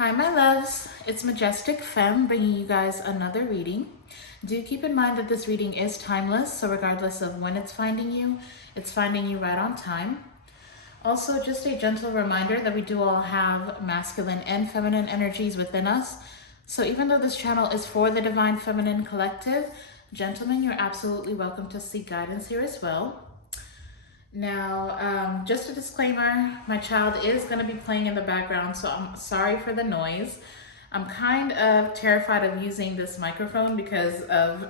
Hi my loves, it's Majestic Femme bringing you guys another reading. Do keep in mind that this reading is timeless, so regardless of when it's finding you right on time. Also, just a gentle reminder that we do all have masculine and feminine energies within us. So even though this channel is for the Divine Feminine Collective, gentlemen, you're absolutely welcome to seek guidance here as well. Now, just a disclaimer, my child is going to be playing in the background, so I'm sorry for the noise. I'm kind of terrified of using this microphone because of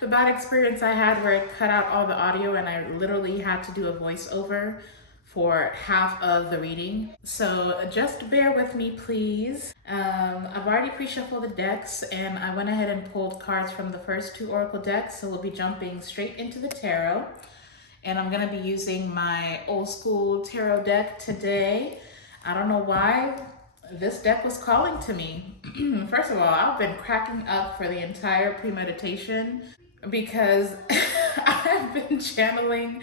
the bad experience I had where it cut out all the audio and I literally had to do a voiceover for half of the reading. So just bear with me, please. I've already pre-shuffled the decks and I went ahead and pulled cards from the first two oracle decks, so we'll be jumping straight into the tarot. And I'm gonna be using my old school tarot deck today. I don't know why this deck was calling to me. First of all, I've been cracking up for the entire premeditation because I've been channeling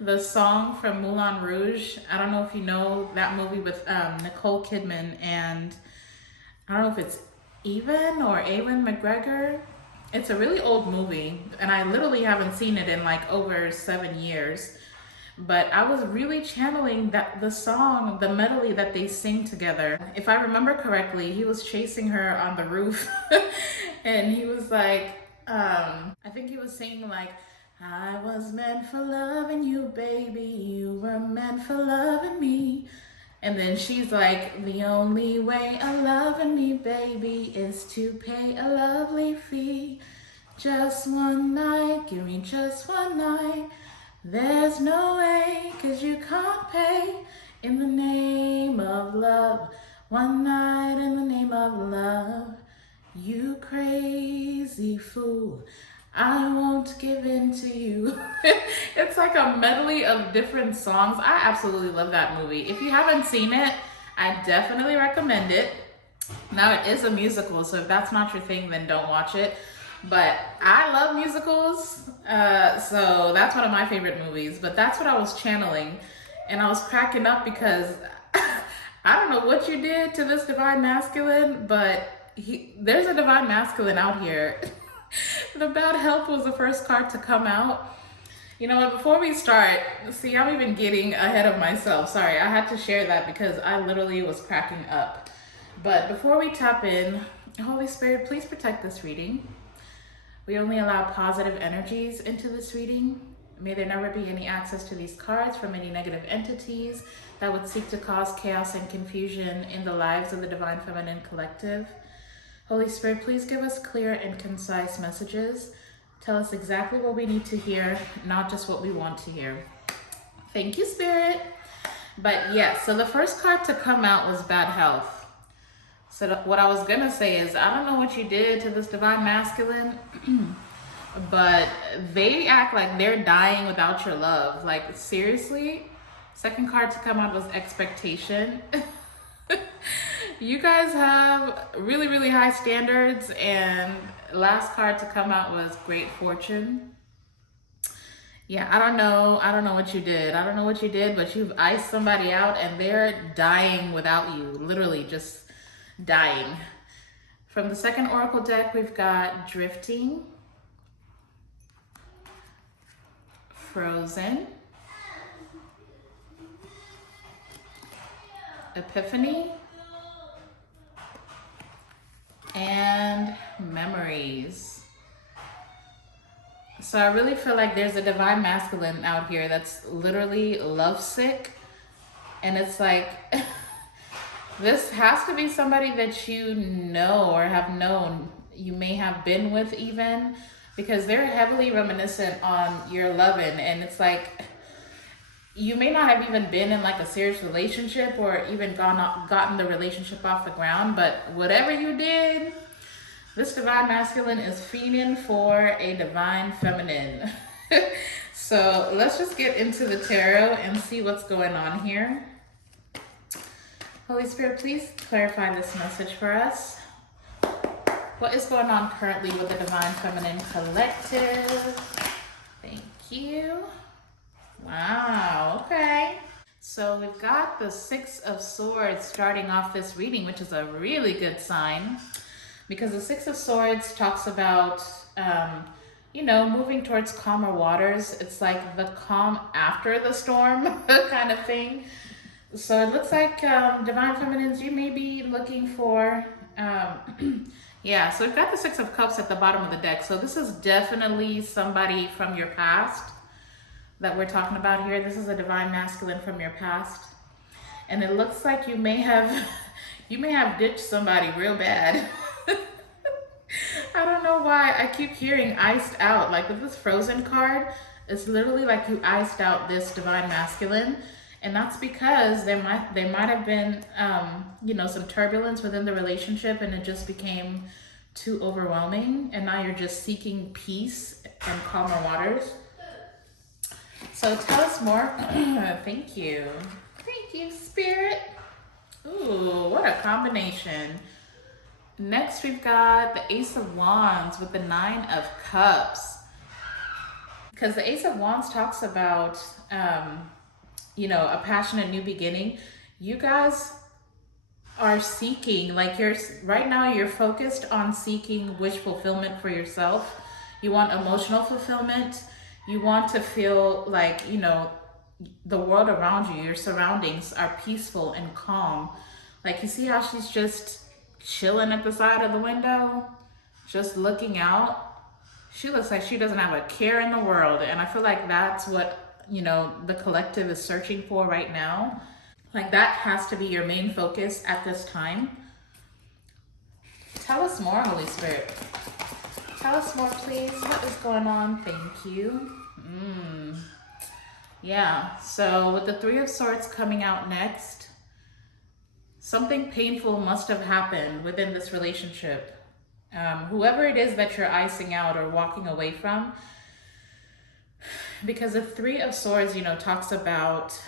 the song from Moulin Rouge. I don't know if you know that movie with Nicole Kidman and I don't know if it's Ewan McGregor. It's a really old movie and I literally haven't seen it in like over 7 years, but I was really channeling the song, the medley that they sing together. If I remember correctly, he was chasing her on the roof and he was like, I think he was singing like, I was meant for loving you, baby, you were meant for loving me. And then she's like, the only way of loving me, baby, is to pay a lovely fee. Just one night, give me just one night. There's no way, 'cause you can't pay in the name of love. One night in the name of love. You crazy fool, I won't give in to you. It's like a medley of different songs. I absolutely love that movie. If you haven't seen it, I definitely recommend it. Now it is a musical, so if that's not your thing, then don't watch it. But I love musicals, so that's one of my favorite movies. But that's what I was channeling, and I was cracking up because I don't know what you did to this divine masculine, but there's a divine masculine out here. The bad health was the first card to come out. You know what, before we start, see, I'm even getting ahead of myself. Sorry, I had to share that because I literally was cracking up. But before we tap in, Holy Spirit, please protect this reading. We only allow positive energies into this reading. May there never be any access to these cards from any negative entities that would seek to cause chaos and confusion in the lives of the Divine Feminine Collective. Holy Spirit, please give us clear and concise messages. Tell us exactly what we need to hear, not just what we want to hear. Thank you, Spirit. But yes, so the first card to come out was bad health. So what I was gonna say is, I don't know what you did to this divine masculine, but they act like they're dying without your love. Like, seriously? Second card to come out was expectation. You guys have really, really high standards, and last card to come out was great fortune. Yeah, I don't know what you did. I don't know what you did, but you've iced somebody out and they're dying without you, literally just dying. From the second oracle deck, we've got drifting, frozen, epiphany, and memories. So I really feel like there's a divine masculine out here that's literally lovesick, and it's like this has to be somebody that you know or have known, you may have been with even, because they're heavily reminiscent on your loving, and it's like you may not have even been in like a serious relationship or even gotten the relationship off the ground, but whatever you did, this divine masculine is feeding for a divine feminine. So let's just get into the tarot and see what's going on here. Holy Spirit, please clarify this message for us. What is going on currently with the Divine Feminine Collective? Thank you. Wow, okay. So we've got the Six of Swords starting off this reading, which is a really good sign because the Six of Swords talks about, you know, moving towards calmer waters. It's like the calm after the storm kind of thing. So it looks like Divine Feminines, you may be looking for, yeah, so we've got the Six of Cups at the bottom of the deck. So this is definitely somebody from your past that we're talking about here. This is a divine masculine from your past. And it looks like you may have, you may have ditched somebody real bad. I don't know why I keep hearing iced out. Like with this Frozen card, it's literally like you iced out this divine masculine. And that's because there might have been, you know, some turbulence within the relationship and it just became too overwhelming. And now you're just seeking peace and calmer waters. So tell us more. Thank you. Thank you, Spirit. Ooh, what a combination. Next, we've got the Ace of Wands with the Nine of Cups. Because the Ace of Wands talks about, you know, a passionate new beginning. You guys are seeking, like right now you're focused on seeking wish fulfillment for yourself. You want emotional fulfillment. You want to feel like, you know, the world around you, your surroundings are peaceful and calm. Like you see how she's just chilling at the side of the window, just looking out. She looks like she doesn't have a care in the world. And I feel like that's what, you know, the collective is searching for right now. Like that has to be your main focus at this time. Tell us more, Holy Spirit. Tell us more, please. What is going on? Thank you. Yeah, so with the Three of Swords coming out next, something painful must have happened within this relationship. Whoever it is that you're icing out or walking away from, because the Three of Swords, you know, talks about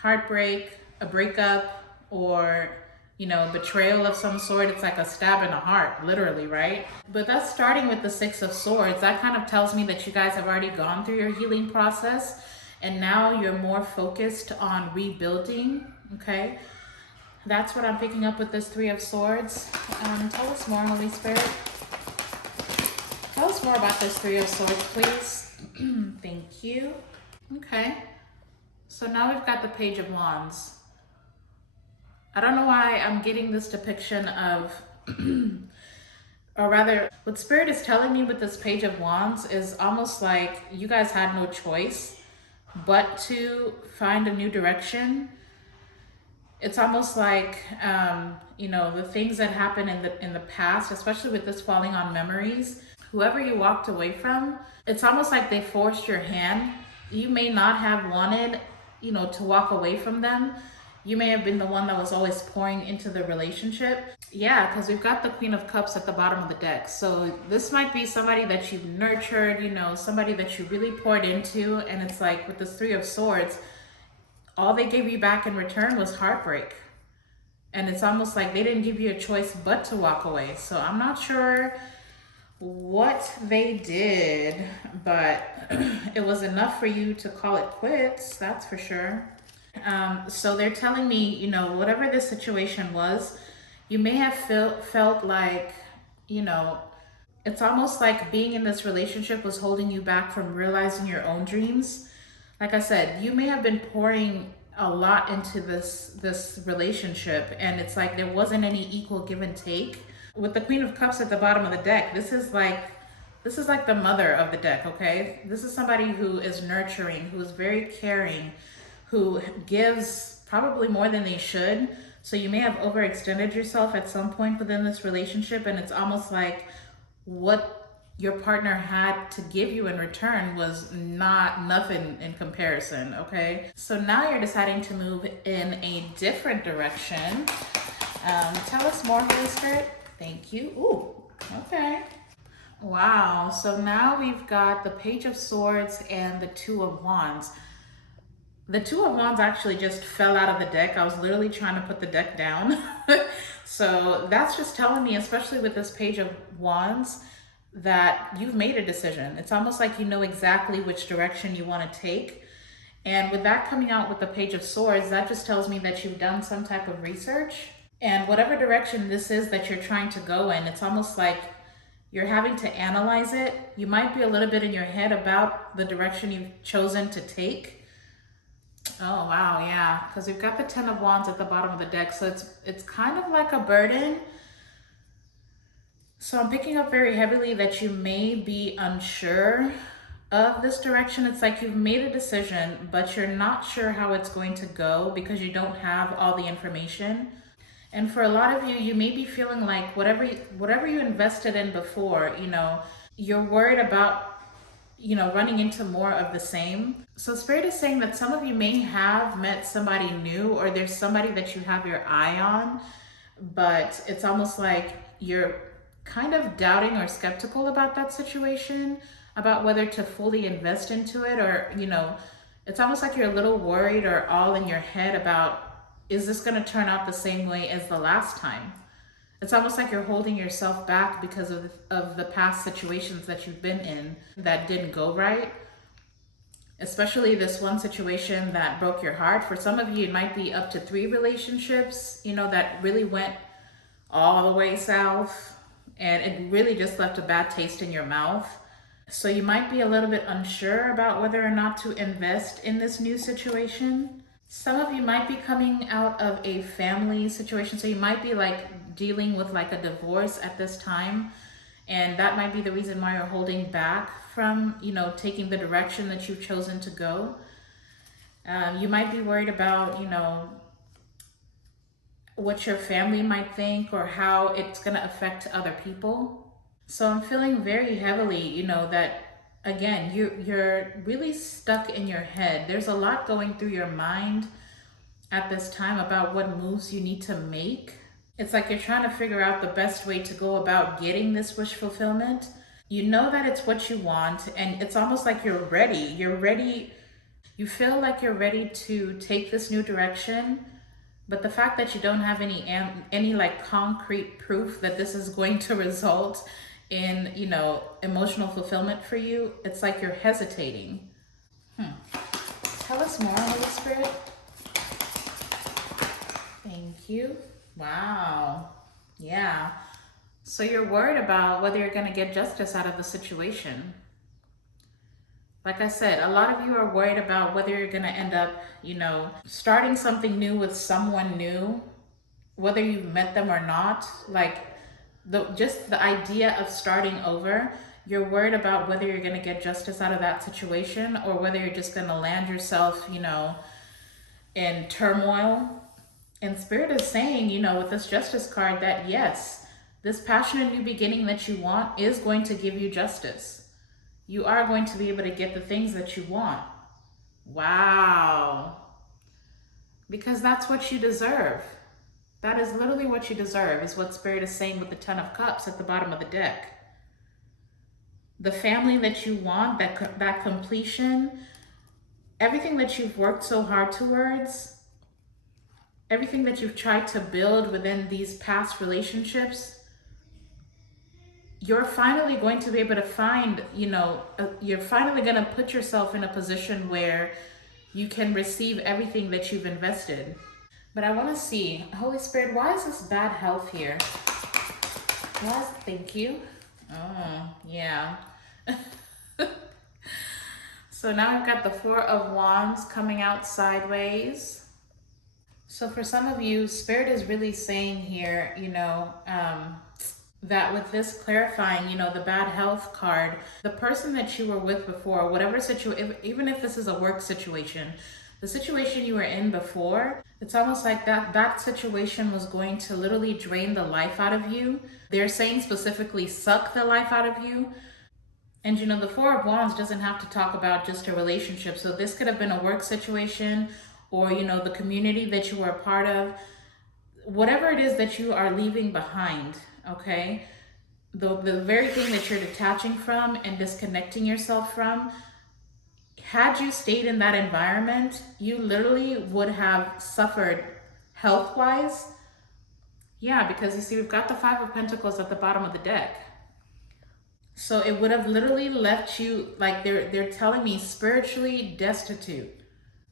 heartbreak, a breakup, or, you know, betrayal of some sort. It's like a stab in the heart, literally, right? But that's starting with the Six of Swords. That kind of tells me that you guys have already gone through your healing process and now you're more focused on rebuilding, okay? That's what I'm picking up with this Three of Swords. Tell us more, Holy Spirit. Tell us more about this Three of Swords, please. Thank you. Okay. So now we've got the Page of Wands. I don't know why I'm getting this depiction of, or rather, what Spirit is telling me with this Page of Wands is almost like you guys had no choice but to find a new direction. It's almost like, you know, the things that happened in the past, especially with this falling on memories, whoever you walked away from, it's almost like they forced your hand. You may not have wanted, you know, to walk away from them. You may have been the one that was always pouring into the relationship. Yeah, because we've got the Queen of Cups at the bottom of the deck. So this might be somebody that you've nurtured, you know, somebody that you really poured into. And it's like with this Three of Swords, all they gave you back in return was heartbreak. And it's almost like they didn't give you a choice but to walk away. So I'm not sure what they did, but it was enough for you to call it quits, that's for sure. So they're telling me, you know, whatever this situation was, you may have felt like, you know, it's almost like being in this relationship was holding you back from realizing your own dreams. Like I said, you may have been pouring a lot into this relationship and it's like there wasn't any equal give and take. With the Queen of Cups at the bottom of the deck, this is like the mother of the deck, okay? This is somebody who is nurturing, who is very caring, who gives probably more than they should. So you may have overextended yourself at some point within this relationship and it's almost like what your partner had to give you in return was nothing in comparison, okay? So now you're deciding to move in a different direction. Tell us more, Holy Spirit. Thank you. Ooh, okay. Wow, so now we've got the Page of Swords and the Two of Wands. The Two of Wands actually just fell out of the deck. I was literally trying to put the deck down. So that's just telling me, especially with this Page of Wands, that you've made a decision. It's almost like you know exactly which direction you want to take. And with that coming out with the Page of Swords, that just tells me that you've done some type of research. And whatever direction this is that you're trying to go in, it's almost like you're having to analyze it. You might be a little bit in your head about the direction you've chosen to take. Oh, wow, yeah. Because we've got the Ten of Wands at the bottom of the deck. So it's kind of like a burden. So I'm picking up very heavily that you may be unsure of this direction. It's like you've made a decision, but you're not sure how it's going to go because you don't have all the information. And for a lot of you, you may be feeling like whatever you invested in before, you know, you're worried about, you know, running into more of the same. So Spirit is saying that some of you may have met somebody new, or there's somebody that you have your eye on, but it's almost like you're kind of doubting or skeptical about that situation, about whether to fully invest into it, or, you know, it's almost like you're a little worried or all in your head about, is this going to turn out the same way as the last time? It's almost like you're holding yourself back because of the past situations that you've been in that didn't go right. Especially this one situation that broke your heart. For some of you, it might be up to 3 relationships, you know, that really went all the way south, and it really just left a bad taste in your mouth. So you might be a little bit unsure about whether or not to invest in this new situation. Some of you might be coming out of a family situation. So you might be like dealing with like a divorce at this time. And that might be the reason why you're holding back from, you know, taking the direction that you've chosen to go. You might be worried about, you know, what your family might think or how it's going to affect other people. So I'm feeling very heavily, you know, that again, you're really stuck in your head. There's a lot going through your mind at this time about what moves you need to make. It's like you're trying to figure out the best way to go about getting this wish fulfillment. You know that it's what you want, and it's almost like you're ready. You're ready. You feel like you're ready to take this new direction, but the fact that you don't have any like concrete proof that this is going to result in, you know, emotional fulfillment for you, it's like you're hesitating. Tell us more, Holy Spirit. Thank you. Wow. Yeah. So you're worried about whether you're going to get justice out of the situation. Like I said, a lot of you are worried about whether you're going to end up, you know, starting something new with someone new, whether you've met them or not. Like just the idea of starting over, you're worried about whether you're going to get justice out of that situation or whether you're just going to land yourself, you know, in turmoil. And Spirit is saying, you know, with this Justice card that yes, this passionate new beginning that you want is going to give you justice. You are going to be able to get the things that you want. Wow. Because that's what you deserve. That is literally what you deserve, is what Spirit is saying with the Ten of Cups at the bottom of the deck. The family that you want, that completion, everything that you've worked so hard towards, everything that you've tried to build within these past relationships, you're finally going to be able to find, you know, you're finally going to put yourself in a position where you can receive everything that you've invested. But I want to see, Holy Spirit, why is this bad health here? Thank you. Oh, yeah. So now I've got the Four of Wands coming out sideways. So for some of you, Spirit is really saying here, you know, that with this clarifying, you know, the bad health card, the person that you were with before, whatever situation, even if this is a work situation, the situation you were in before, it's almost like that situation was going to literally drain the life out of you. They're saying specifically suck the life out of you. And you know, the Four of Wands doesn't have to talk about just a relationship. So this could have been a work situation, or, you know, the community that you were a part of, whatever it is that you are leaving behind, okay? The very thing that you're detaching from and disconnecting yourself from, had you stayed in that environment, you literally would have suffered health-wise. Yeah, because you see, we've got the Five of Pentacles at the bottom of the deck. So it would have literally left you, like they're telling me, spiritually destitute.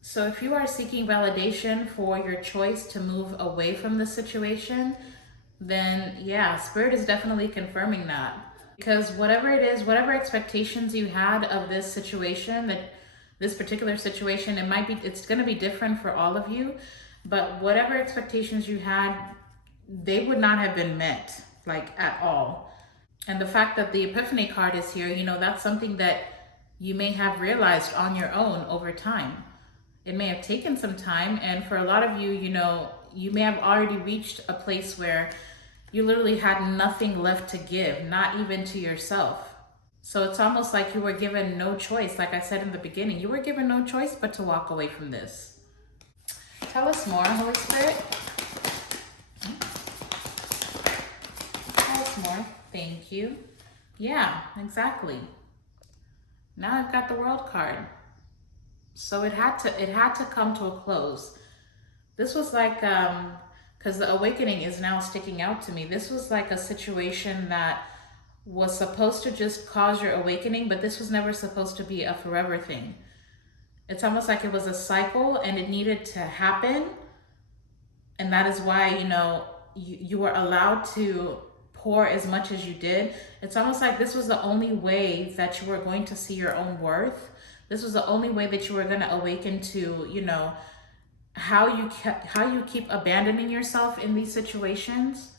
So if you are seeking validation for your choice to move away from the situation, then yeah, Spirit is definitely confirming that. Because whatever it is, whatever expectations you had of this situation, that this particular situation, it's going to be different for all of you, but whatever expectations you had, they would not have been met, like, at all. And the fact that the Epiphany card is here, that's something that you may have realized on your own over time. It may have taken some time, and for a lot of you, you may have already reached a place where you literally had nothing left to give, not even to yourself. So it's almost like you were given no choice. Like I said in the beginning, you were given no choice but to walk away from this. Tell us more, Holy Spirit. Tell us more. Thank you. Yeah, exactly. Now I've got the World card. So it had to come to a close. This was like, because the awakening is now sticking out to me. This was like a situation that was supposed to just cause your awakening, but this was never supposed to be a forever thing. It's almost like it was a cycle and it needed to happen. And that is why, you were allowed to pour as much as you did. It's almost like this was the only way that you were going to see your own worth. This was the only way that you were going to awaken to, how you keep abandoning yourself in these situations.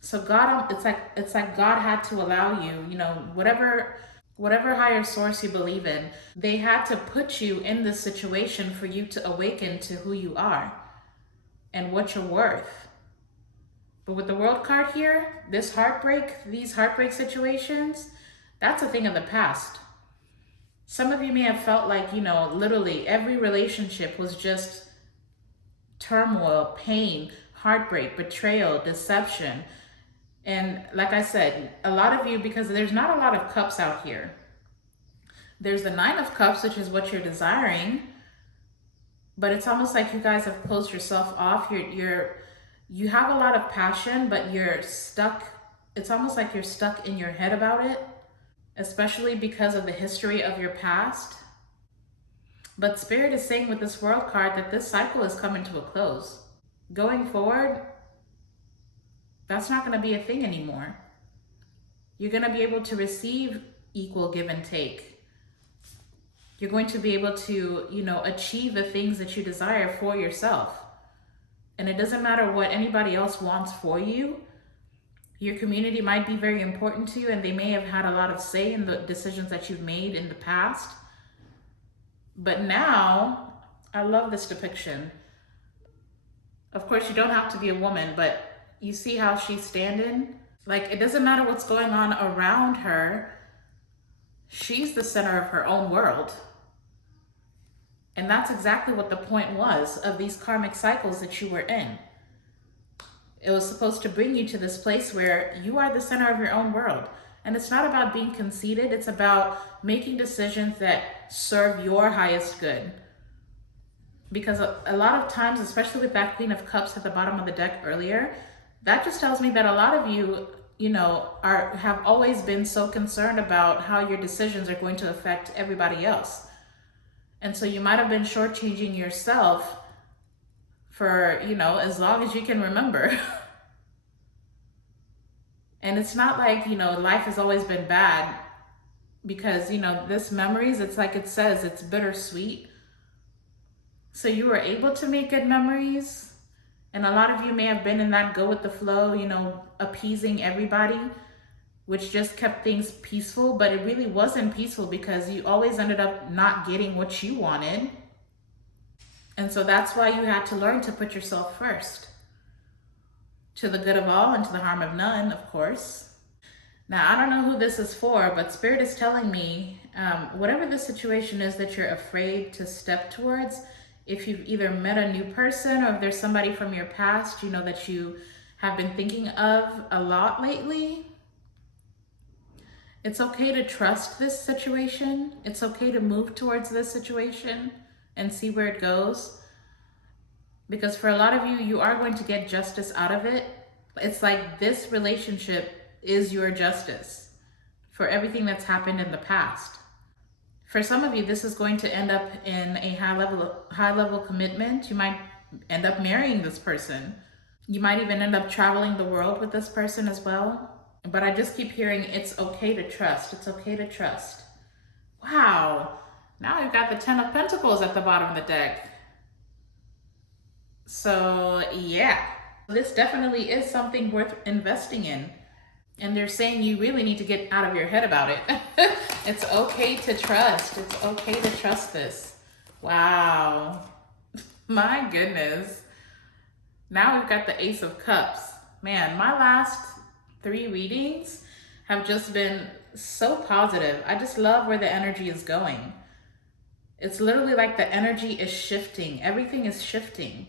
So God, it's like God had to allow you, whatever higher source you believe in, they had to put you in this situation for you to awaken to who you are and what you're worth. But with the World card here, these heartbreak situations, that's a thing of the past. Some of you may have felt like, literally every relationship was just turmoil, pain, heartbreak, betrayal, deception. And like I said, a lot of you, because there's not a lot of cups out here. There's the 9 of Cups, which is what you're desiring. But it's almost like you guys have closed yourself off. You have a lot of passion, but you're stuck. It's almost like you're stuck in your head about it, especially because of the history of your past. But Spirit is saying with this World card that this cycle is coming to a close. Going forward, that's not going to be a thing anymore. You're going to be able to receive equal give and take. You're going to be able to, achieve the things that you desire for yourself. And it doesn't matter what anybody else wants for you. Your community might be very important to you, and they may have had a lot of say in the decisions that you've made in the past. But now, I love this depiction. Of course, you don't have to be a woman, but you see how she's standing? Like, it doesn't matter what's going on around her. She's the center of her own world. And that's exactly what the point was of these karmic cycles that you were in. It was supposed to bring you to this place where you are the center of your own world. And it's not about being conceited. It's about making decisions that serve your highest good. Because a lot of times, especially with that Queen of Cups at the bottom of the deck earlier, that just tells me that a lot of you, have always been so concerned about how your decisions are going to affect everybody else. And so you might have been shortchanging yourself for, as long as you can remember. And it's not like, life has always been bad, because, this memories, it's like it says, it's bittersweet. So you were able to make good memories. And a lot of you may have been in that go with the flow, appeasing everybody, which just kept things peaceful, but it really wasn't peaceful because you always ended up not getting what you wanted. And so that's why you had to learn to put yourself first, to the good of all and to the harm of none, of course. Now, I don't know who this is for, but Spirit is telling me, whatever the situation is that you're afraid to step towards, if you've either met a new person or if there's somebody from your past, that you have been thinking of a lot lately, it's okay to trust this situation. It's okay to move towards this situation and see where it goes. Because for a lot of you, you are going to get justice out of it. It's like this relationship is your justice for everything that's happened in the past. For some of you, this is going to end up in a high level commitment. You might end up marrying this person. You might even end up traveling the world with this person as well. But I just keep hearing it's okay to trust. It's okay to trust. Wow. Now we've got the 10 of Pentacles at the bottom of the deck. So yeah, this definitely is something worth investing in. And they're saying you really need to get out of your head about it. It's okay to trust. It's okay to trust this. Wow. My goodness. Now we've got the Ace of Cups. Man, my last 3 readings have just been so positive. I just love where the energy is going. It's literally like the energy is shifting. Everything is shifting.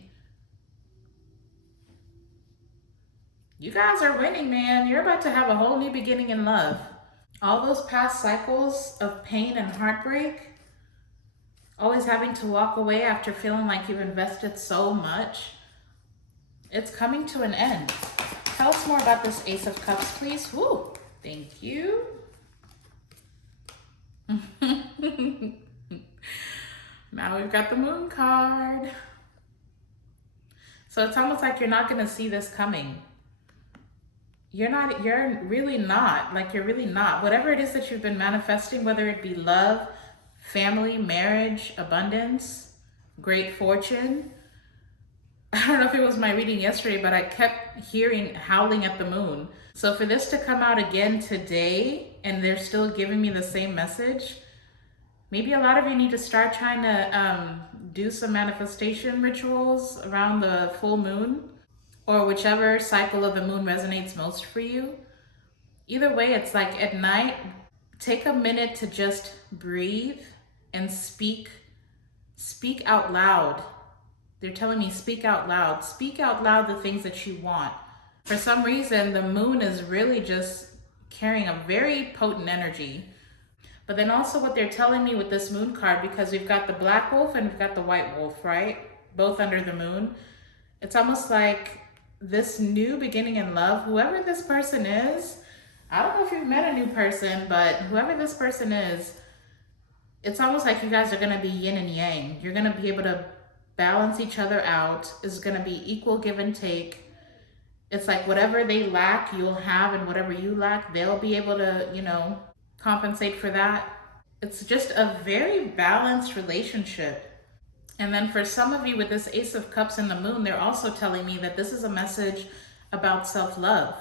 You guys are winning, man. You're about to have a whole new beginning in love. All those past cycles of pain and heartbreak, always having to walk away after feeling like you've invested so much, it's coming to an end. Tell us more about this Ace of Cups, please. Woo, thank you. Now we've got the Moon card. So it's almost like you're not going to see this coming. You're really not. Whatever it is that you've been manifesting, whether it be love, family, marriage, abundance, great fortune. I don't know if it was my reading yesterday, but I kept hearing howling at the moon. So for this to come out again today, and they're still giving me the same message, maybe a lot of you need to start trying to do some manifestation rituals around the full moon, or whichever cycle of the moon resonates most for you. Either way, it's like at night, take a minute to just breathe and speak out loud. They're telling me speak out loud. Speak out loud the things that you want. For some reason, the moon is really just carrying a very potent energy. But then also what they're telling me with this moon card, because we've got the black wolf and we've got the white wolf, right? Both under the moon. It's almost like this new beginning in love, whoever this person is, I don't know if you've met a new person, but whoever this person is, it's almost like you guys are going to be yin and yang. You're going to be able to balance each other out. It's going to be equal give and take. It's like whatever they lack, you'll have, and whatever you lack, they'll be able to, compensate for that. It's just a very balanced relationship. And then for some of you with this Ace of Cups and the moon, they're also telling me that this is a message about self-love.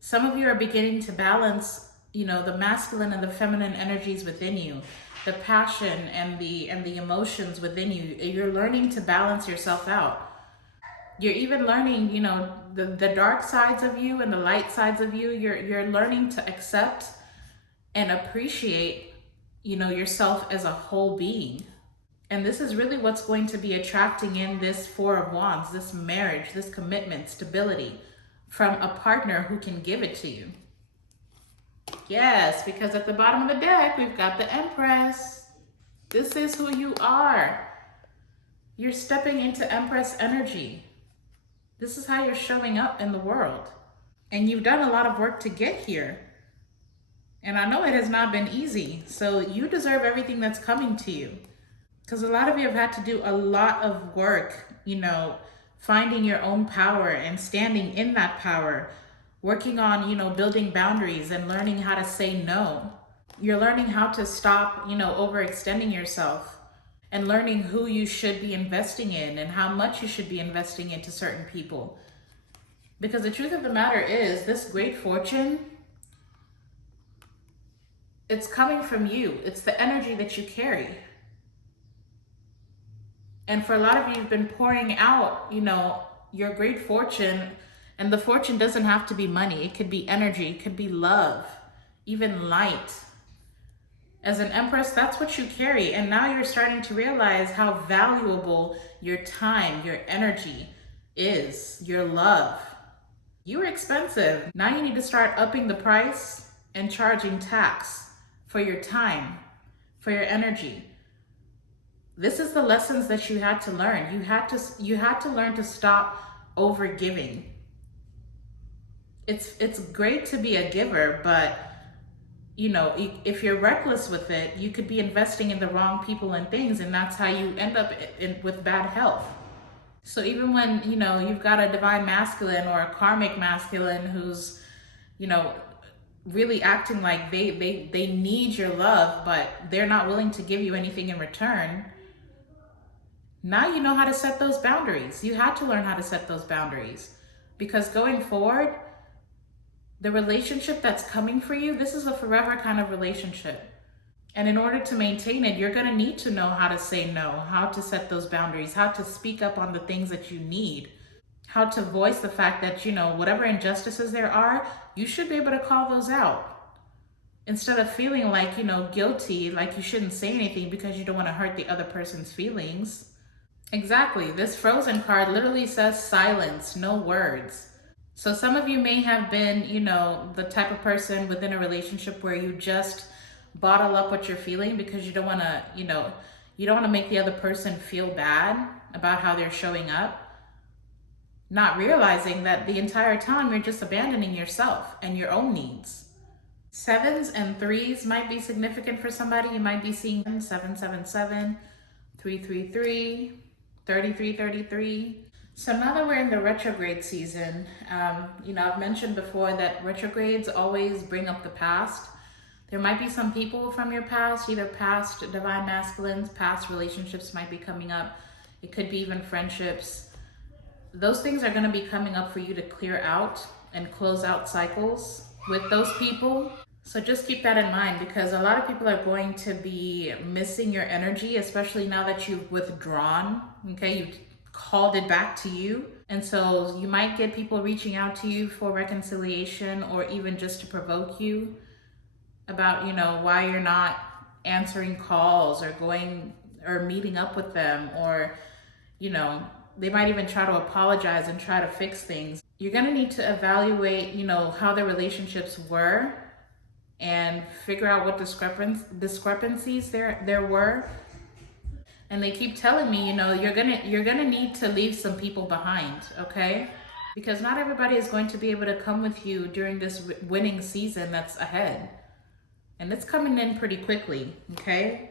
Some of you are beginning to balance, the masculine and the feminine energies within you, the passion and the emotions within you. You're learning to balance yourself out. You're even learning, the dark sides of you and the light sides of you. You're learning to accept and appreciate, yourself as a whole being. And this is really what's going to be attracting in this Four of Wands, this marriage, this commitment, stability from a partner who can give it to you. Yes, because at the bottom of the deck, we've got the Empress. This is who you are. You're stepping into Empress energy. This is how you're showing up in the world. And you've done a lot of work to get here. And I know it has not been easy. So you deserve everything that's coming to you. Because a lot of you have had to do a lot of work, finding your own power and standing in that power, working on, building boundaries and learning how to say no. You're learning how to stop, overextending yourself, and learning who you should be investing in and how much you should be investing into certain people. Because the truth of the matter is, this great fortune, it's coming from you. It's the energy that you carry. And for a lot of you, you've been pouring out, your great fortune. And the fortune doesn't have to be money. It could be energy. It could be love, even light. As an Empress, that's what you carry. And now you're starting to realize how valuable your time, your energy is, your love. You are expensive. Now you need to start upping the price and charging tax for your time, for your energy. This is the lessons that you had to learn. You had to learn to stop over giving. It's great to be a giver, but you know, if you're reckless with it, you could be investing in the wrong people and things, and that's how you end up with bad health. So even when, you know, you've got a divine masculine or a karmic masculine who's, you know, really acting like they need your love, but they're not willing to give you anything in return, now you know how to set those boundaries. You had to learn how to set those boundaries, because going forward, the relationship that's coming for you, this is a forever kind of relationship. And in order to maintain it, you're going to need to know how to say no, how to set those boundaries, how to speak up on the things that you need, how to voice the fact that, you know, whatever injustices there are, you should be able to call those out. Instead of feeling like, you know, guilty, like you shouldn't say anything because you don't want to hurt the other person's feelings. Exactly. This Frozen card literally says silence, no words. So some of you may have been, you know, the type of person within a relationship where you just bottle up what you're feeling because you don't want to, you know, you don't want to make the other person feel bad about how they're showing up. Not realizing that the entire time you're just abandoning yourself and your own needs. 7s and 3s might be significant for somebody. You might be seeing 777, 333, 3333. So now that we're in the retrograde season, you know, I've mentioned before that retrogrades always bring up the past. There might be some people from your past, either past divine masculines, past relationships might be coming up. It could be even friendships. Those things are going to be coming up for you to clear out and close out cycles with those people. So just keep that in mind, because a lot of people are going to be missing your energy, especially now that you've withdrawn, okay? You've called it back to you. And so you might get people reaching out to you for reconciliation, or even just to provoke you about, you know, why you're not answering calls or going or meeting up with them, or, you know, they might even try to apologize and try to fix things. You're going to need to evaluate, you know, how the relationships were and figure out what discrepancies there were. And they keep telling me, you know, you're gonna need to leave some people behind, okay? Because not everybody is going to be able to come with you during this winning season that's ahead. And it's coming in pretty quickly, okay?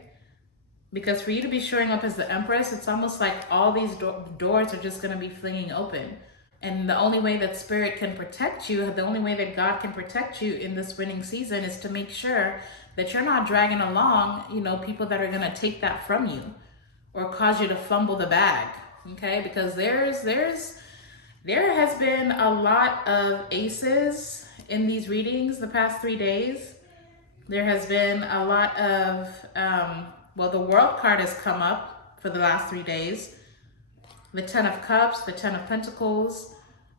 Because for you to be showing up as the Empress, it's almost like all these doors are just gonna be flinging open. And the only way that Spirit can protect you, the only way that God can protect you in this winning season is to make sure that you're not dragging along, you know, people that are gonna take that from you or cause you to fumble the bag, okay? Because there has been a lot of aces in these readings the past 3 days. There has been a lot of, well, the World card has come up for the last 3 days. The 10 of Cups, the 10 of Pentacles.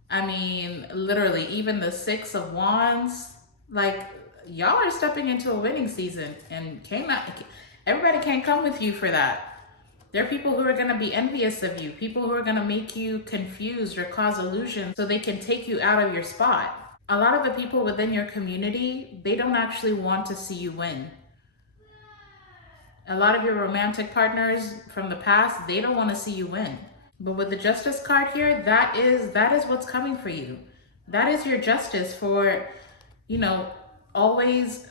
I mean, literally, even the 6 of Wands. Like, y'all are stepping into a winning season, and everybody can't come with you for that. There are people who are going to be envious of you, people who are going to make you confused or cause illusions so they can take you out of your spot. A lot of the people within your community, they don't actually want to see you win. A lot of your romantic partners from the past, they don't want to see you win. But with the Justice card here, that is what's coming for you. That is your justice for, you know, always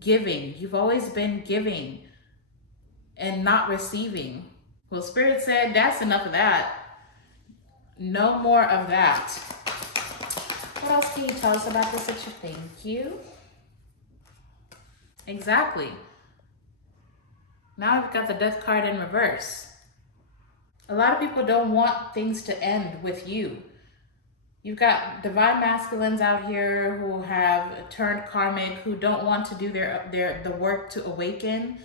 giving. You've always been giving and not receiving. Well, Spirit said, that's enough of that. No more of that. What else can you tell us about this situation? Thank you. Exactly. Now I've got the Death card in reverse. A lot of people don't want things to end with you. You've got divine masculines out here who have turned karmic, who don't want to do the work to awaken.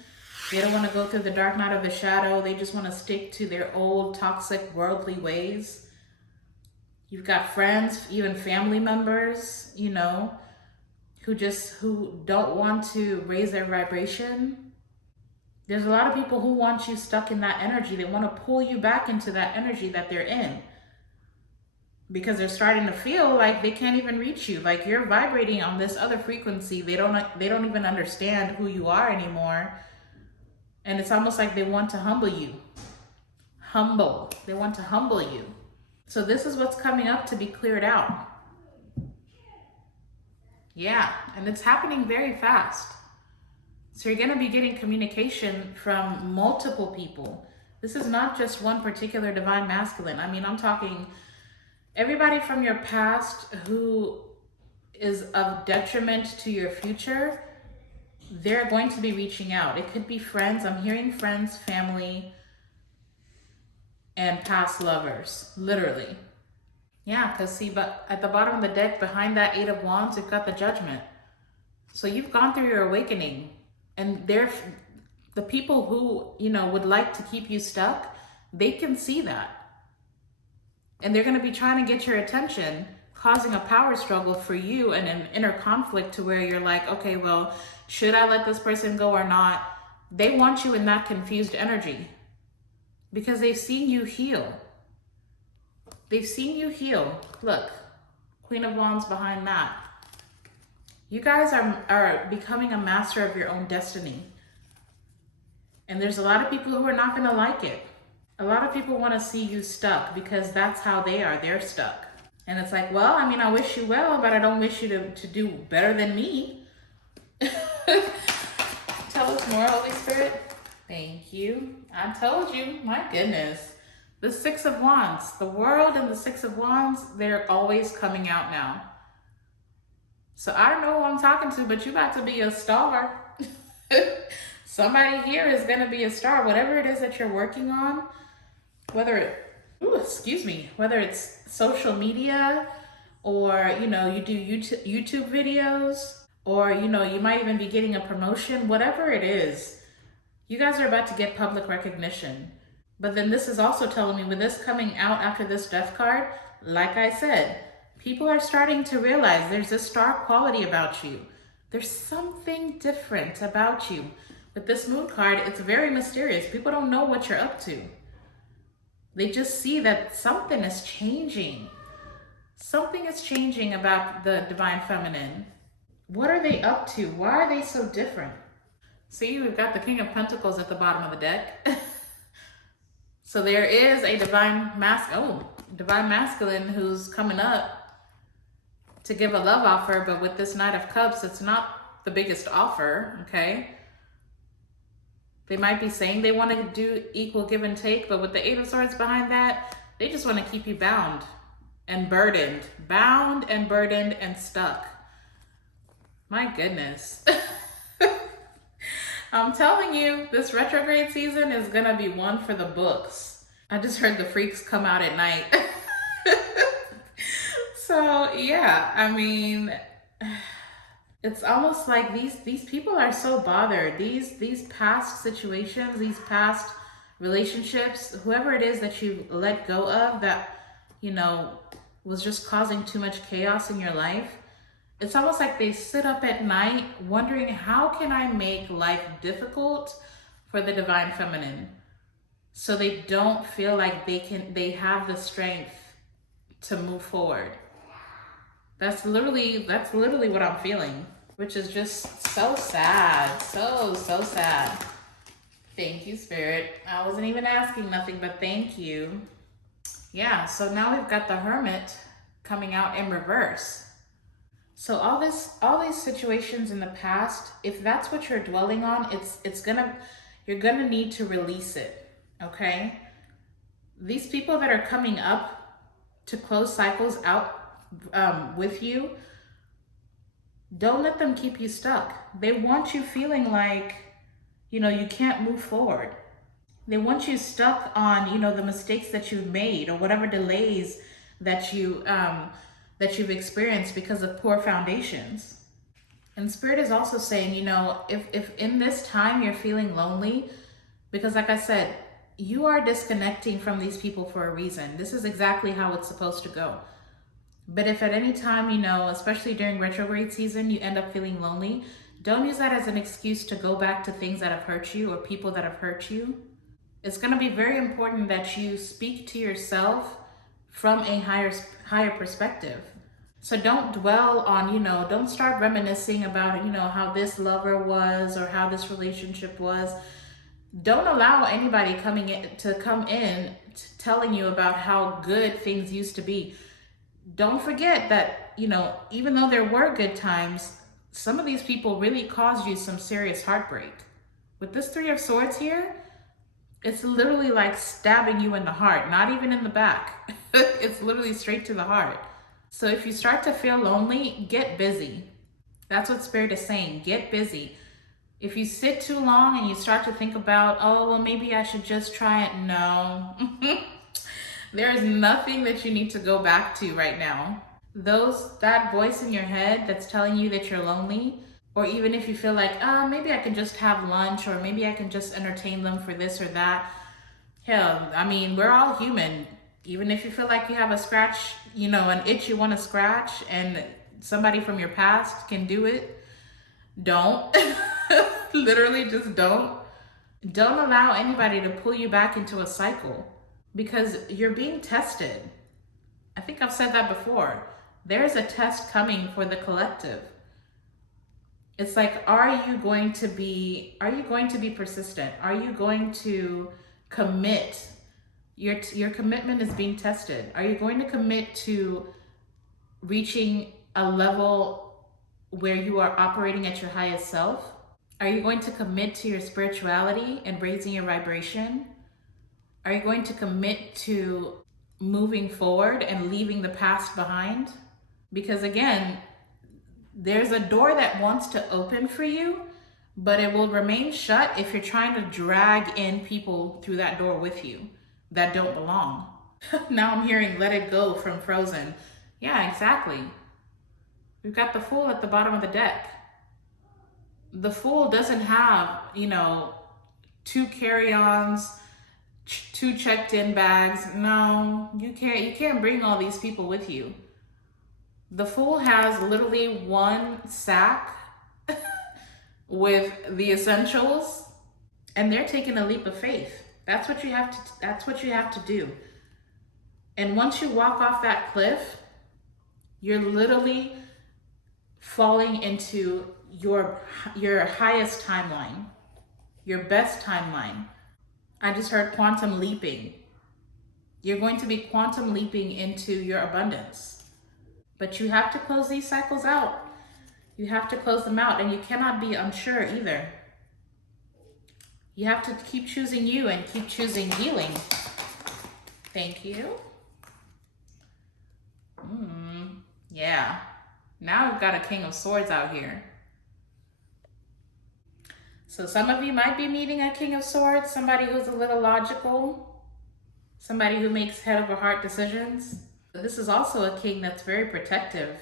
They don't want to go through the dark night of the shadow. They just want to stick to their old toxic worldly ways. You've got friends, even family members, you know, who don't want to raise their vibration. There's a lot of people who want you stuck in that energy. They want to pull you back into that energy that they're in, because they're starting to feel like they can't even reach you. Like you're vibrating on this other frequency. They don't even understand who you are anymore. And it's almost like they want to humble you. They want to humble you. So this is what's coming up to be cleared out. Yeah, and it's happening very fast. So you're going to be getting communication from multiple people. This is not just one particular divine masculine. I mean, I'm talking everybody from your past who is of detriment to your future. They're going to be reaching out. It could be friends. I'm hearing friends, family, and past lovers, literally. Yeah, because see, but at the bottom of the deck, behind that Eight of Wands, you've got the Judgment. So you've gone through your awakening, and they're the people who, you know, would like to keep you stuck, they can see that. And they're going to be trying to get your attention, causing a power struggle for you and an inner conflict to where you're like, okay, well, should I let this person go or not? They want you in that confused energy because they've seen you heal. They've seen you heal. Look, Queen of Wands behind that. You guys are becoming a master of your own destiny. And there's a lot of people who are not going to like it. A lot of people want to see you stuck because that's how they are. They're stuck. And it's like, well, I mean, I wish you well, but I don't wish you to do better than me. Tell us more, Holy Spirit. Thank you. I told you. My goodness. The Six of Wands. The world and the Six of Wands, they're always coming out now. So I don't know who I'm talking to, but you about to be a star. Somebody here is going to be a star. Whatever it is that you're working on, whether it's social media, or, you know, you do YouTube videos, or, you know, you might even be getting a promotion, whatever it is, you guys are about to get public recognition. But then this is also telling me, with this coming out after this Death card, like I said, people are starting to realize there's a star quality about you. There's something different about you. With this Moon card, it's very mysterious. People don't know what you're up to. They just see that something is changing. Something is changing about the Divine Feminine. What are they up to? Why are they so different? See, we've got the King of Pentacles at the bottom of the deck. So there is a divine masculine who's coming up to give a love offer, but with this Knight of Cups, it's not the biggest offer, okay? They might be saying they want to do equal give and take, but with the Eight of Swords behind that, they just want to keep you bound and burdened. Bound and burdened and stuck. My goodness. I'm telling you, this retrograde season is going to be one for the books. I just heard the freaks come out at night. So, yeah, I mean, it's almost like these people are so bothered. These past situations, these past relationships, whoever it is that you let go of that, you know, was just causing too much chaos in your life. It's almost like they sit up at night wondering, how can I make life difficult for the Divine Feminine so they don't feel like they have the strength to move forward. That's literally what I'm feeling, which is just so sad. So sad. Thank you, Spirit. I wasn't even asking nothing, but thank you. Yeah, so now we've got the Hermit coming out in reverse. So all these situations in the past, if that's what you're dwelling on, you're gonna need to release it, okay? These people that are coming up to close cycles out with you, don't let them keep you stuck. They want you feeling like, you know, you can't move forward. They want you stuck on, you know, the mistakes that you've made or whatever delays that you've experienced because of poor foundations. And Spirit is also saying, you know, if in this time you're feeling lonely, because like I said, you are disconnecting from these people for a reason. This is exactly how it's supposed to go. But if at any time, you know, especially during retrograde season, you end up feeling lonely, don't use that as an excuse to go back to things that have hurt you or people that have hurt you. It's going to be very important that you speak to yourself from a higher perspective. So don't dwell on, you know, don't start reminiscing about, you know, how this lover was or how this relationship was. Don't allow anybody come in telling you about how good things used to be. Don't forget that you know, even though there were good times, some of these people really caused you some serious heartbreak. With this Three of Swords here, it's literally like stabbing you in the heart, not even in the back. It's literally straight to the heart. So if you start to feel lonely, get busy. That's what Spirit is saying, get busy. If you sit too long and you start to think about, oh, well, maybe I should just try it. No, there is nothing that you need to go back to right now. That voice in your head that's telling you that you're lonely, or even if you feel like, maybe I can just have lunch, or maybe I can just entertain them for this or that. Hell, I mean, we're all human. Even if you feel like you have a scratch, you know, an itch you want to scratch, and somebody from your past can do it, don't. Literally just don't. Don't allow anybody to pull you back into a cycle, because you're being tested. I think I've said that before. There's a test coming for the collective. It's like, are you going to be persistent? Are you going to commit? Your commitment is being tested. Are you going to commit to reaching a level where you are operating at your highest self? Are you going to commit to your spirituality and raising your vibration? Are you going to commit to moving forward and leaving the past behind? Because again, there's a door that wants to open for you, but it will remain shut if you're trying to drag in people through that door with you that don't belong. Now I'm hearing let it go from Frozen. Yeah, exactly. We've got the Fool at the bottom of the deck. The Fool doesn't have, you know, 2 carry-ons, 2 checked-in bags. No, you can't bring all these people with you. The Fool has literally 1 sack with the essentials, and they're taking a leap of faith. That's what you have to do. And once you walk off that cliff, you're literally falling into your highest timeline, your best timeline. I just heard quantum leaping. You're going to be quantum leaping into your abundance. But you have to close these cycles out. You have to close them out, and you cannot be unsure either. You have to keep choosing you and keep choosing healing. Thank you. Yeah. Now we've got a King of Swords out here. So some of you might be meeting a King of Swords, somebody who's a little logical, somebody who makes head over heart decisions. This is also a king that's very protective.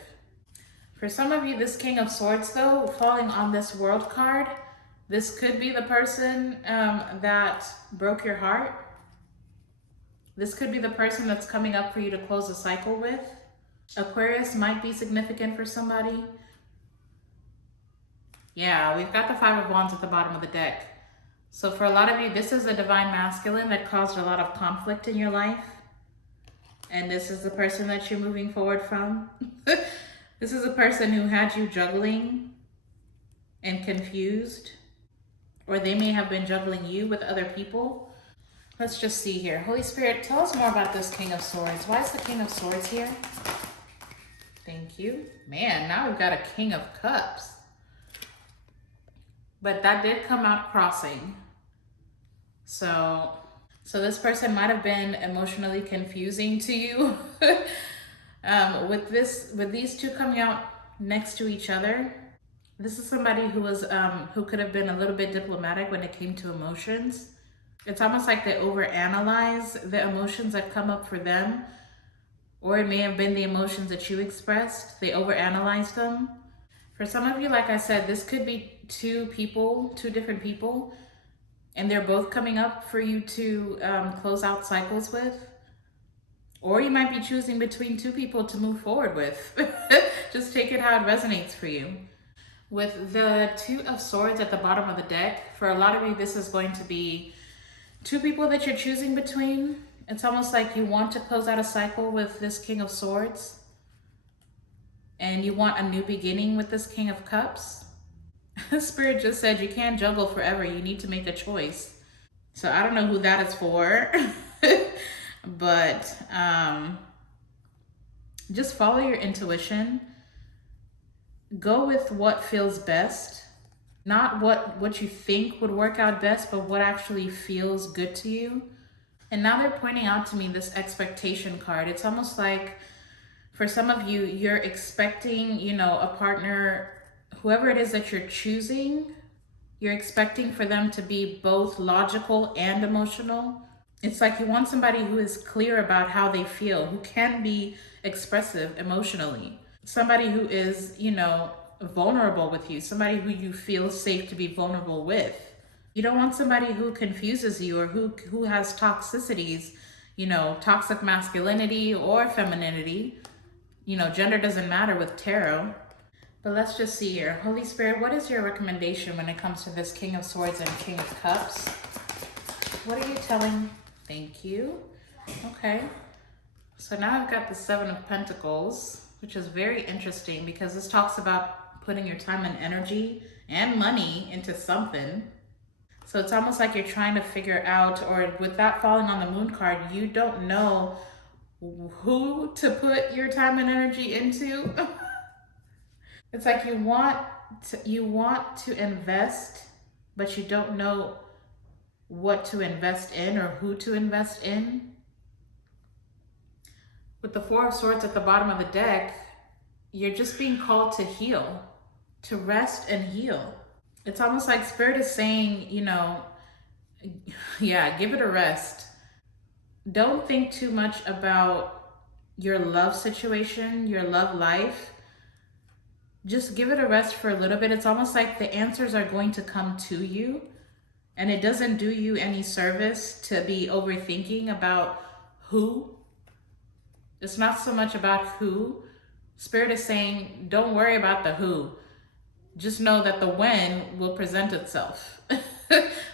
For some of you, this King of Swords, though, falling on this World card, this could be the person that broke your heart. This could be the person that's coming up for you to close a cycle with. Aquarius might be significant for somebody. Yeah, we've got the Five of Wands at the bottom of the deck. So for a lot of you, this is a divine masculine that caused a lot of conflict in your life. And this is the person that you're moving forward from. This is a person who had you juggling and confused, or they may have been juggling you with other people. Let's just see here. Holy Spirit, tell us more about this King of Swords. Why is the King of Swords here? Thank you. Man, now we've got a King of Cups. But that did come out crossing. So this person might have been emotionally confusing to you. With these two coming out next to each other, this is somebody who was who could have been a little bit diplomatic when it came to emotions. It's almost like they overanalyze the emotions that come up for them, or it may have been the emotions that you expressed. They overanalyze them. For some of you, like I said, this could be 2 different people, and they're both coming up for you to close out cycles with. Or you might be choosing between 2 people to move forward with. Just take it how it resonates for you. With the 2 of Swords at the bottom of the deck, for a lot of you, this is going to be 2 people that you're choosing between. It's almost like you want to close out a cycle with this King of Swords, and you want a new beginning with this King of Cups. Spirit just said you can't juggle forever. You need to make a choice. So I don't know who that is for, but Just follow your intuition. Go with what feels best. Not what you think would work out best, but what actually feels good to you. And now they're pointing out to me this expectation card. It's almost like for some of you, you're expecting, you know, a partner, whoever it is that you're choosing, you're expecting for them to be both logical and emotional. It's like you want somebody who is clear about how they feel, who can be expressive emotionally. Somebody who is, you know, vulnerable with you, somebody who you feel safe to be vulnerable with. You don't want somebody who confuses you or who has toxicities, you know, toxic masculinity or femininity. You know, gender doesn't matter with tarot. But let's just see here. Holy Spirit, what is your recommendation when it comes to this King of Swords and King of Cups? What are you telling? Thank you. Okay. So now I've got the Seven of Pentacles, which is very interesting because this talks about putting your time and energy and money into something. So it's almost like you're trying to figure out, or with that falling on the Moon card, you don't know who to put your time and energy into. It's like you want to invest, but you don't know what to invest in or who to invest in. With the Four of Swords at the bottom of the deck, you're just being called to heal, to rest and heal. It's almost like Spirit is saying, you know, yeah, give it a rest. Don't think too much about your love situation, your love life. Just give it a rest for a little bit. It's almost like the answers are going to come to you, and it doesn't do you any service to be overthinking about who. It's not so much about who. Spirit is saying, don't worry about the who. Just know that the when will present itself.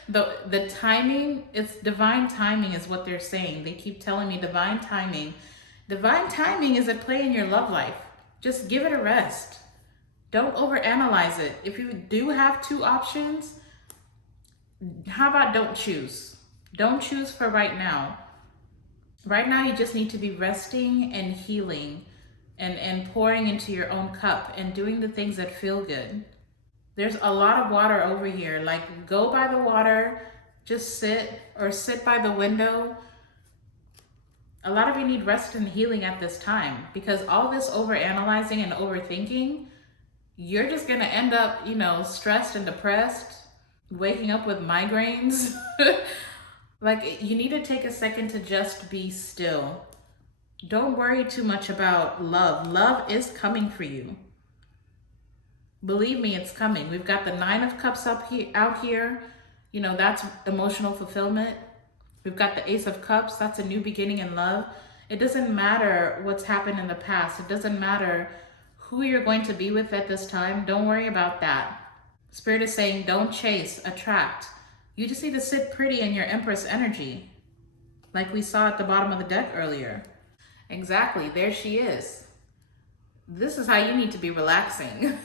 The timing, it's divine timing is what they're saying. They keep telling me divine timing. Divine timing is at play in your love life. Just give it a rest. Don't overanalyze it. If you do have two options, how about don't choose? Don't choose for right now. Right now, you just need to be resting and healing and pouring into your own cup and doing the things that feel good. There's a lot of water over here. Like, go by the water, just sit by the window. A lot of you need rest and healing at this time because all this overanalyzing and overthinking, you're just gonna end up, you know, stressed and depressed, waking up with migraines. Like, you need to take a second to just be still. Don't worry too much about love. Love is coming for you. Believe me, it's coming. We've got the Nine of Cups out here. You know, that's emotional fulfillment. We've got the Ace of Cups. That's a new beginning in love. It doesn't matter what's happened in the past. It doesn't matter who you're going to be with at this time. Don't worry about that. Spirit is saying, don't chase, attract. You just need to sit pretty in your Empress energy, like we saw at the bottom of the deck earlier. Exactly, there she is. This is how you need to be relaxing.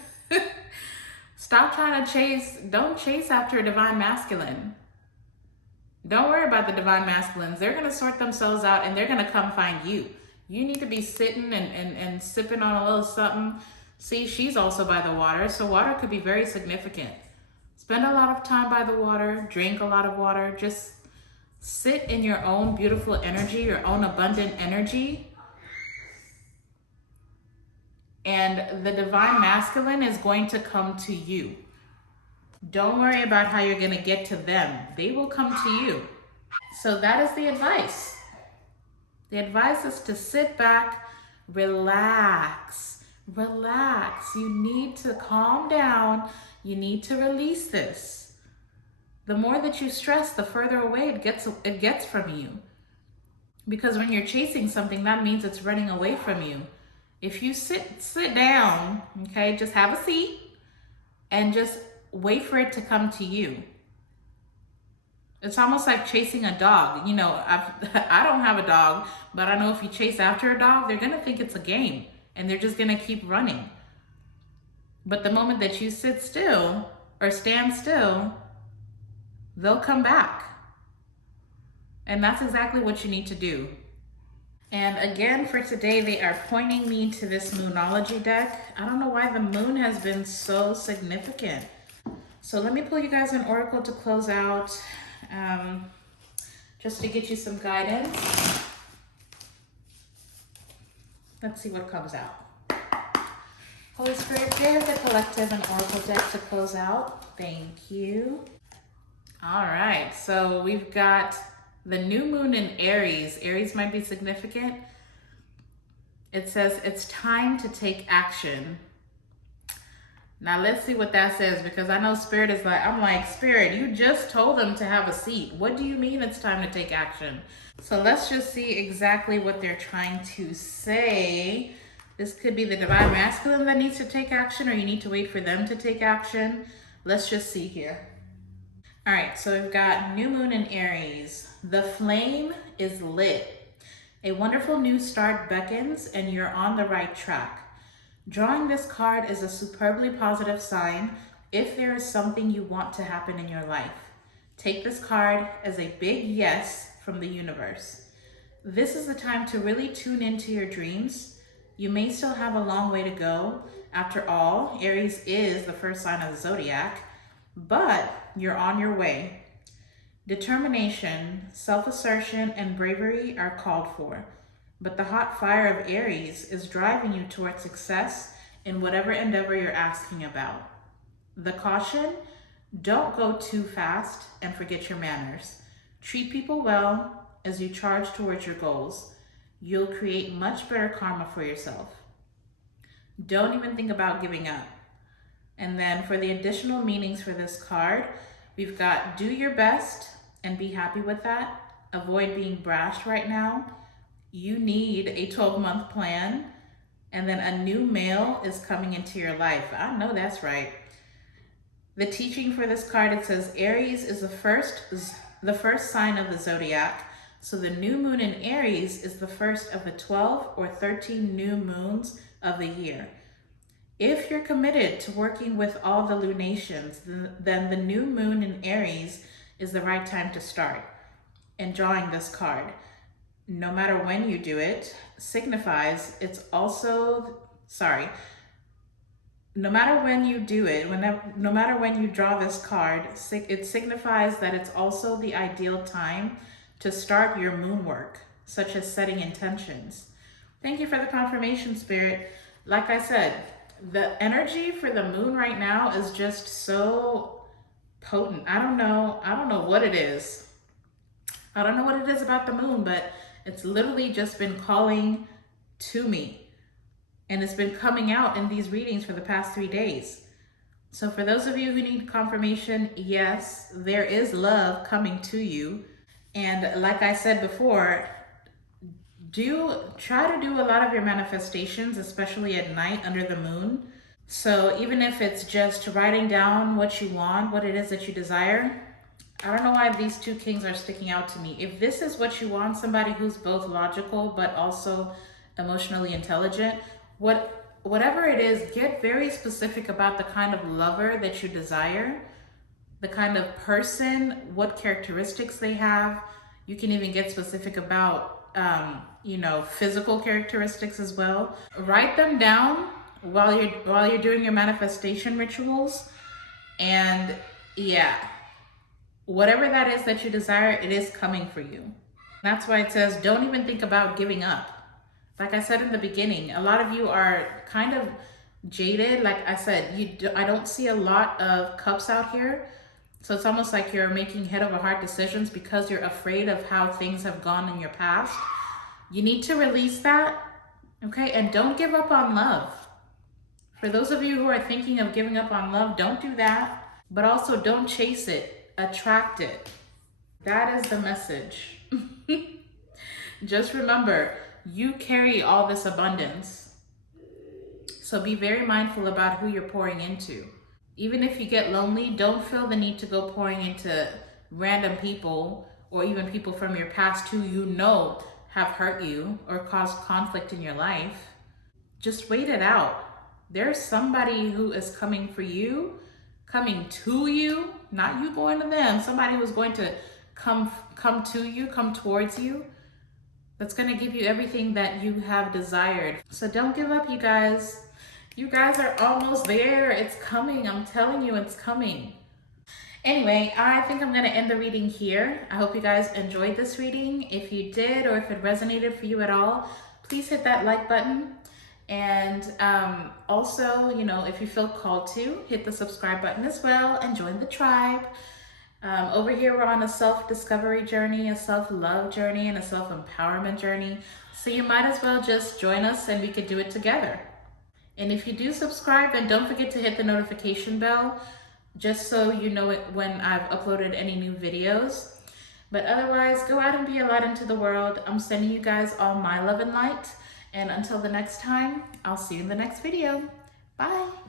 Stop trying to chase, don't chase after a divine masculine. Don't worry about the divine masculines. They're gonna sort themselves out and they're gonna come find you. You need to be sitting and sipping on a little something. See, she's also by the water, so water could be very significant. Spend a lot of time by the water, drink a lot of water, just sit in your own beautiful energy, your own abundant energy. And the divine masculine is going to come to you. Don't worry about how you're gonna get to them. They will come to you. So that is the advice. The advice is to sit back, relax, relax. You need to calm down. You need to release this. The more that you stress, the further away it gets from you. Because when you're chasing something, that means it's running away from you. If you sit down, okay, just have a seat and just wait for it to come to you. It's almost like chasing a dog. You know, I don't have a dog, but I know if you chase after a dog, they're gonna think it's a game and they're just gonna keep running. But the moment that you sit still or stand still, they'll come back. And that's exactly what you need to do. And again, for today, they are pointing me to this Moonology deck. I don't know why the moon has been so significant. So let me pull you guys an oracle to close out, just to get you some guidance. Let's see what comes out. Holy Spirit, give the collective an oracle deck to close out. Thank you. All right, so we've got the new moon in Aries. Aries might be significant. It says it's time to take action. Now let's see what that says, because I know Spirit is like, I'm like, Spirit, you just told them to have a seat. What do you mean it's time to take action? So let's just see exactly what they're trying to say. This could be the divine masculine that needs to take action, or you need to wait for them to take action. Let's just see here. All right, so we've got new moon in Aries. The flame is lit. A wonderful new start beckons and you're on the right track. Drawing this card is a superbly positive sign if there is something you want to happen in your life. Take this card as a big yes from the universe. This is the time to really tune into your dreams. You may still have a long way to go. After all, Aries is the first sign of the zodiac, but you're on your way. Determination, self-assertion, and bravery are called for, but the hot fire of Aries is driving you towards success in whatever endeavor you're asking about. The caution, don't go too fast and forget your manners. Treat people well as you charge towards your goals. You'll create much better karma for yourself. Don't even think about giving up. And then for the additional meanings for this card, we've got do your best and be happy with that. Avoid being brash right now. You need a 12-month plan. And then a new male is coming into your life. I know that's right. The teaching for this card, it says Aries is the first sign of the zodiac. So the new moon in Aries is the first of the 12 or 13 new moons of the year. If you're committed to working with all the lunations, then the new moon in Aries is the right time to start. And drawing this card, no matter when you do it, signifies it's also, no matter when you do it, no matter when you draw this card, it signifies that it's also the ideal time to start your moon work, such as setting intentions. Thank you for the confirmation, Spirit. Like I said, the energy for the moon right now is just so potent. I don't know what it is. I don't know what it is about the moon, but it's literally just been calling to me. And it's been coming out in these readings for the past 3 days. So for those of you who need confirmation, yes, there is love coming to you. And like I said before, try to do a lot of your manifestations, especially at night under the moon. So even if it's just writing down what you want, what it is that you desire, I don't know why these two kings are sticking out to me. If this is what you want, somebody who's both logical but also emotionally intelligent, whatever it is, get very specific about the kind of lover that you desire, the kind of person, what characteristics they have. You can even get specific about physical characteristics as well. Write them down while you're doing your manifestation rituals. And yeah, whatever that is that you desire, it is coming for you. That's why it says, don't even think about giving up. Like I said in the beginning, a lot of you are kind of jaded. Like I said, I don't see a lot of cups out here. So it's almost like you're making head over heart decisions because you're afraid of how things have gone in your past. You need to release that, okay? And don't give up on love. For those of you who are thinking of giving up on love, don't do that. But also don't chase it, attract it. That is the message. Just remember, you carry all this abundance. So be very mindful about who you're pouring into. Even if you get lonely, don't feel the need to go pouring into random people or even people from your past who you know have hurt you or caused conflict in your life. Just wait it out. There's somebody who is coming for you, coming to you, not you going to them. Somebody who's going to come to you, come towards you. that's going to give you everything that you have desired. So don't give up, you guys. You guys are almost there. It's coming. I'm telling you, it's coming. Anyway, I think I'm going to end the reading here. I hope you guys enjoyed this reading. If you did, or if it resonated for you at all, please hit that like button. And also, you know, if you feel called to, hit the subscribe button as well and join the tribe. Over here, we're on a self-discovery journey, a self-love journey, and a self-empowerment journey. So you might as well just join us and we could do it together. And if you do subscribe, then don't forget to hit the notification bell, just so you know it when I've uploaded any new videos. But otherwise, go out and be a light into the world. I'm sending you guys all my love and light. And until the next time, I'll see you in the next video. Bye.